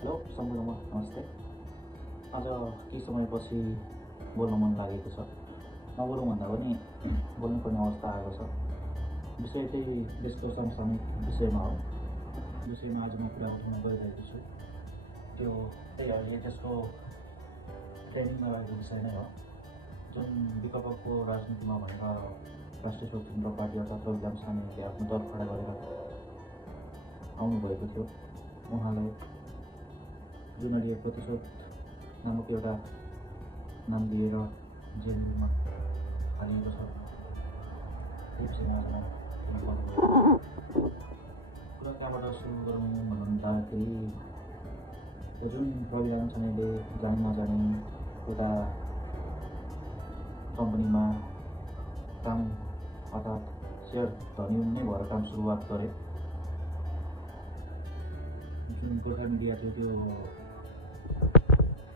Hello सम्पूर्णमा नमस्ते। आज केही समयपछि बोल्न मन लागेको छ। नबोलौँ भन्दा पनि बोल्नुपर्ने अवस्था आएको छ। विषय चाहिँ देशको समसामयिक विषयमा हो। विषयमा आज म कुरा उठाउन गइरहेको छु। त्यो त्यही अहिले त्यसको ट्रेनिङमा रहेको विषय नै हो, जुन विकल्पको राजनीतिमा भनेर राष्ट्रिय स्वतन्त्र पार्टी अर्थात् रवि लामिछानेले आफ्नो दल खडा गरेर आउनुभएको थियो। उहाँलाई जुन अहिले प्रतिशोध नामक एउटा नाम दिएर जेलमा हालिएको छ, त्यही विषयमा आज कुरा कहाँबाट सुरु गरौँ भन्दाखेरि जुन रवि लामिछानेले जाने नजाने एउटा कम्पनीमा काम अर्थात् सेयर धनी नै भएर काम सुरुवात गरे। जुन गोर्खा मिडिया थियो त्यो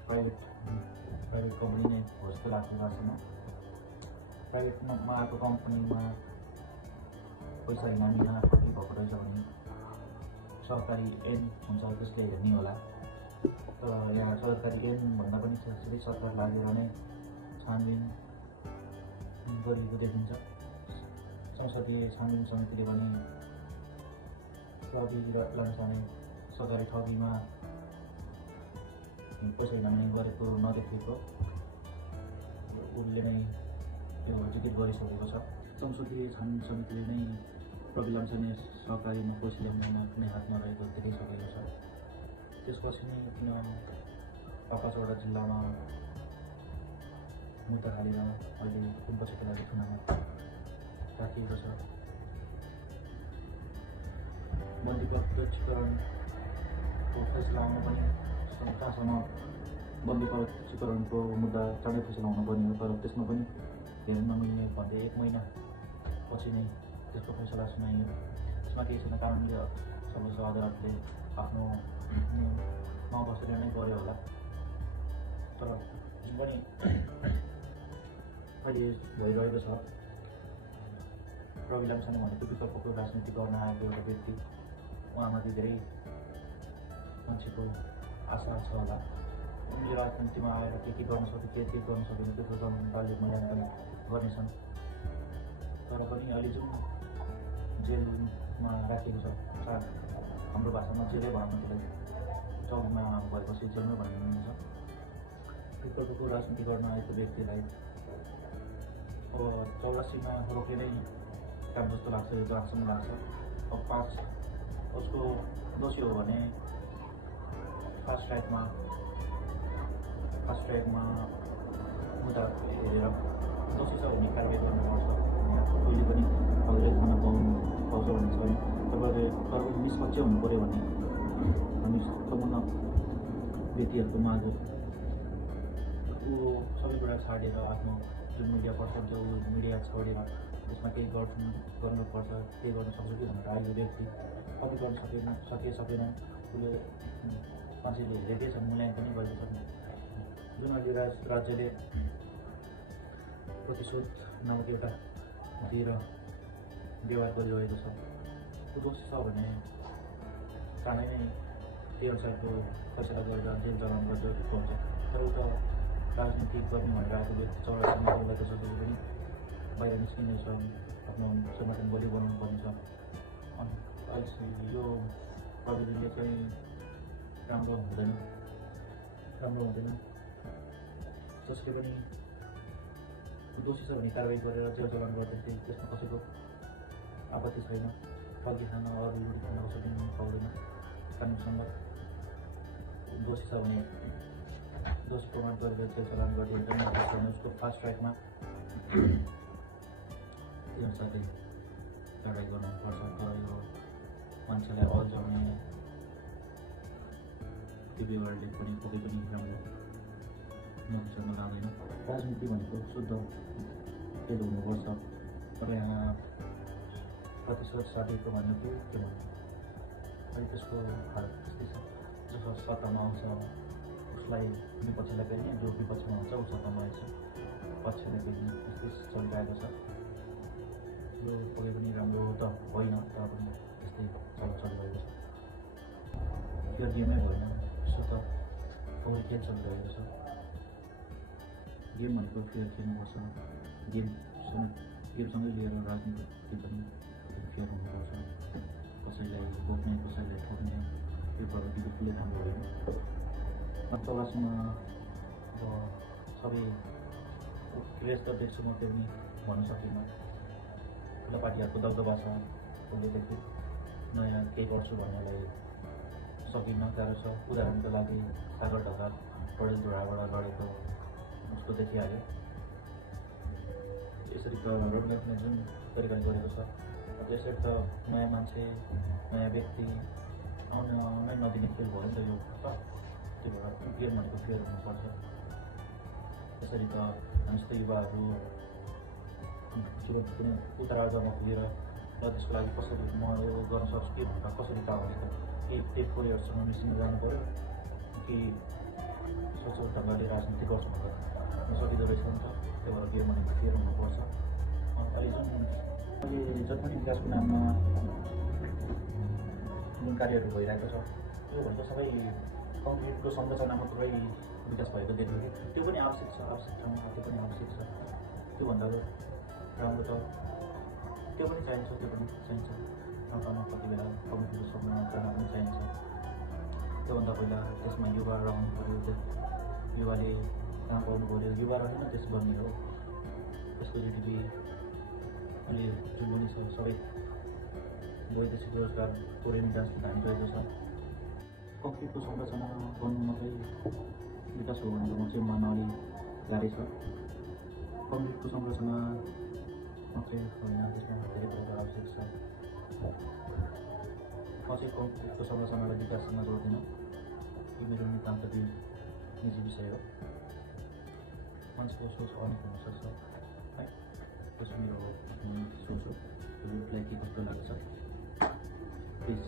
प्राइभेट कम्पनी नै हो जस्तो लाग्थ्यो भाषामा। प्राइभेटमा आएको कम्पनीमा पैसा इनामीमा कति भएको रहेछ भने सरकारी ऐन हुन्छ त्यसले हेर्ने होला। तर यहाँ सरकारी ऐन भन्दा पनि सिधै सरकार लागेर नै छानबिन गरिएको देखिन्छ। संसदीय छानबिन समितिले पनि रवि लामिछाने सरकारी ठगीमा पैसा इनामी गरेको नदेखेको उसले नै त्यो जिकिर गरिसकेको छ। संसदीय छानबिन समितिले नै रवि लामिछाने सरकारीमा पैसा ल्याउनमा कुनै हात नरहेको देखिसकेको छ। त्यसपछि नै किन पापाचौडा जिल्लामा मुद्दा हालेर अहिले कुम्पछेको लागि थुनामा राखिएको छ। बन्दी प्रत्यक्षीकरणको फैसला आउनु पनि कहाँसम्म बन्दी प्रत्यक्षीकरणको मुद्दा चाँडै फैसला आउनु पर्ने हो, तर त्यसमा पनि धेरै नमिल्ने भन्दै 1 महिना पछि नै त्यसको फैसला सुनाइयो। त्यसमा केही छैन, कारणले सर्वोच्च अदालतले आफ्नो नबसेर नै गर्यो होला। तर जुन पनि अहिले भइरहेको छ, रवि लामिछाने भनेको विकल्पको राजनीति गर्न आएको एउटा व्यक्ति। उहाँमाथि धेरै मान्छेको आशा छ होला। उनले राजनीतिमा आएर के गर्न सक्यो के गर्न सकेन त्यो जनताले मूल्याङ्कन गर्नेछन्। तर पनि अहिले जुन जेलमा राखिएको छ, हाम्रो भाषामा जेलै भन्न त्यसलाई चौकीमा भएपछि जेलमै भनिन्छ। विकल्पको राजनीति गर्न आएको व्यक्तिलाई अब 84मा रोके नै काम जस्तो लाग्छ, यो गाँठसम्म लाग्छ। अब 5 उसको दोषी हो भने फास्ट ट्र्याकमा मुद्दा हेरेर दोषी छ भने कारवाही गर्नुपर्छ। कोहीले पनि अरूले खान पाउँछ भन्ने छैन। तपाईँले अरू निष्पक्ष हुनु पऱ्यो भने हामी सम्पूर्ण व्यक्तिहरूको माझ ऊ सबै कुरा छाडेर आफ्नो जुन मिडिया पर्सन छ ऊ मिडिया छोडेर त्यसमा केही गर्नुपर्छ, केही गर्न सक्छ कि भनेर आएको व्यक्ति कति गर्न सकेन उसले मान्छेले हेरेकै छ, मूल्याङ्कनै गरेको छ। जुन अहिले राज्यले प्रतिशोध नामक एउटा दिएर व्यवहार गरिरहेको छ, ऊ दोषी छ भने चाँडै नै त्यही अनुसारको फैसला गरेर जेल जलाउन गर्छ हुन्छ। तर उता राजनीति गर्नु भनेर आएको व्यक्ति 84मा बोलेको छ, जसले पनि बाहिर निस्किने छ, आफ्नो संगठन बलि बनाउनु पर्ने छ। अनि अहिले यो प्रविधिले चाहिँ राम्रो हुँदैन। जसले पनि दोषी छ भने कारवाही गरेर जेल जलाउन गर्दाखेरि त्यसमा कसैको आपत्ति छैन। फर्की खान अरू लुटी खान कसैले पाउँदैन कानुनसँग। दोषी छ भने दोषी प्रमाण गरेर जेल चलान गरिदिन्छ भने उसको फास्ट ट्र्याकमा त्यो अनुसारले कारवाही गर्नुपर्छ। तर यो मान्छेलाई अल्झाउने त्यो व्यवहारले पनि कतै पनि राम्रो नतिजामा लाग्दैन। राजनीति भनेको शुद्ध तेल हुनुपर्छ। तर यहाँ प्रतिशोध साधिएको भनेको के भन्नु, अहिले त्यसको हालत त्यस्तै छ। जस सत्तामा आउँछ उसलाई विपक्षलाई पनि, जो विपक्षमा हुन्छ ऊ सत्तामा आएछ पक्षले पनि त्यस्तै चलिरहेको छ। यो पक्कै पनि राम्रो त होइन, तर पनि त्यस्तै चलिरहेको छ। यो गेमै भएन, त्यसो त फोहोर खेल चलिरहेको छ। गेम भनेको फेयर खेल्नुपर्छ, गेमसँगै लिएर राजनीति पनि फेयर हुनुपर्छ। कसैलाई बोक्ने कसैलाई ठोक्ने यो प्रवृत्ति बिल्कुलै राम्रो होइन। चौरासीमा अब सबै व्यस्त देख्छु म, त्यो पनि भन्न सकिनँ। ठुला पार्टीहरूको दबदबा छ, उहिलेदेखि नयाँ केही गर्छु भन्नलाई सकिन्न, गाह्रो छ। उदाहरणको लागि सागर ढकाल डडेलधुराबाट लडेको उसको देखिहाल्यो। यसरी त रोडम्यापले जुन तरिकाले गरेको छ, त्यसरी त नयाँ मान्छे नयाँ व्यक्ति आउनै नदिने खेल भयो नि त यो त। त्यही भएर गेम भनेको फेयर हुनुपर्छ। त्यसरी त हामी जस्तो युवाहरू जीवन कुनै उतारार्धमा पुगेर र त्यसको लागि कसरी म यो गर्न सक्छु के भनेर कसरी थाहा भने त केही परिवारसँग मिसिन जानु पऱ्यो कि सचल ढङ्गले राजनीति गर्छु भनेर नसकिँदो रहेछ नि त। त्यही भएर गेम भनेको फेयर हुनुपर्छ। अहिले जति पनि विकासको नाममा जुन कार्यहरू भइरहेको छ त्यो भनेको सबै कङ्क्रिटको संरचनामा पुरै विकास भएको देखियो। त्यो पनि आवश्यक छ, आवश्यक ठाउँमा त्यो पनि आवश्यक छ। त्योभन्दा राम्रो त त्यो पनि चाहिन्छ, त्यो पनि चाहिन्छ। ठाउँ ठाउँमा कति बेला कमिटीको संरचना पनि चाहिन्छ। त्योभन्दा पहिला त्यसमा युवा रहनु पऱ्यो, युवाले कहाँ पाउनु पऱ्यो। युवा रहेन देश बन्ने हो। त्यसको जिडिपी अहिले जुन पनि छ सबै वैदेशिक रोजगार कोरियन डान्सले धानिरहेको छ। कङ्क्रिटको संरचना बन्नु मात्रै विकास हो भनेर म चाहिँ मान्न अलिक गाह्रै छ। कङ्क्रिटको संरचना मात्रै होइन, त्यसमा धेरै कुराहरू आवश्यक छ। म चाहिँ कङ्क्रिटको संरचनालाई विकाससँग जोड्दिनँ। यो मेरो नितान्त निजी विषय हो। मान्छेको सोच अनेक हुनसक्छ है, त्यसो मेरो सोच हो। के कस्तो लाग्छ प्लिज